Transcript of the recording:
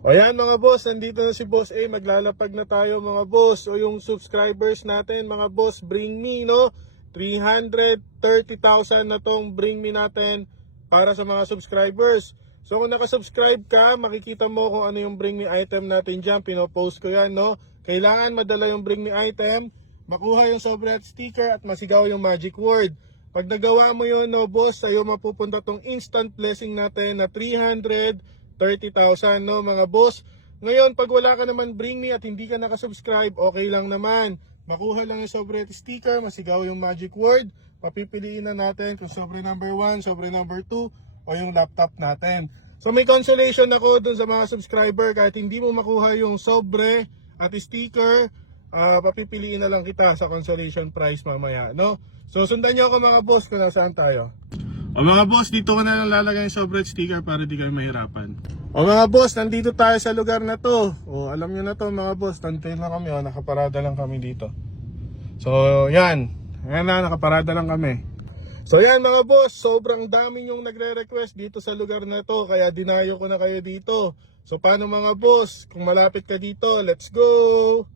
O yan mga boss, nandito na si Boss A, maglalapag na tayo mga boss. O yung subscribers natin mga boss, bring me no, 330,000 na tong bring me natin para sa mga subscribers. So kung nakasubscribe ka, makikita mo kung ano yung bring me item natin dyan, pinopost ko yan no. Kailangan madala yung bring me item, makuha yung sobre at sticker at masigaw yung magic word. Pag nagawa mo yun, no, boss, sa'yo mapupunta tong instant blessing natin na 330,000, no, mga boss. Ngayon, pag wala ka naman bring me at hindi ka nakasubscribe, okay lang naman. Makuha lang yung sobre sticker, masigaw yung magic word. Papipiliin na natin kung sobre number 1, sobre number 2, o yung laptop natin. So may consolation ako dun sa mga subscriber kahit hindi mo makuha yung sobre at sticker, ah, papipiliin na lang kita sa consolation prize mamaya, no? So sundan niyo ako mga boss kung nasaan tayo. O mga boss, dito ko na lang lalagay yung sobre at sticker para di kayo mahirapan. O mga boss, nandito tayo sa lugar na to. O alam nyo na to mga boss, tantay na kami, o, nakaparada lang kami dito. So yan, yan na, nakaparada lang kami. So yan mga boss, sobrang dami yung nagre-request dito sa lugar na to kaya dinayo ko na kayo dito. So paano mga boss, kung malapit ka dito, let's go!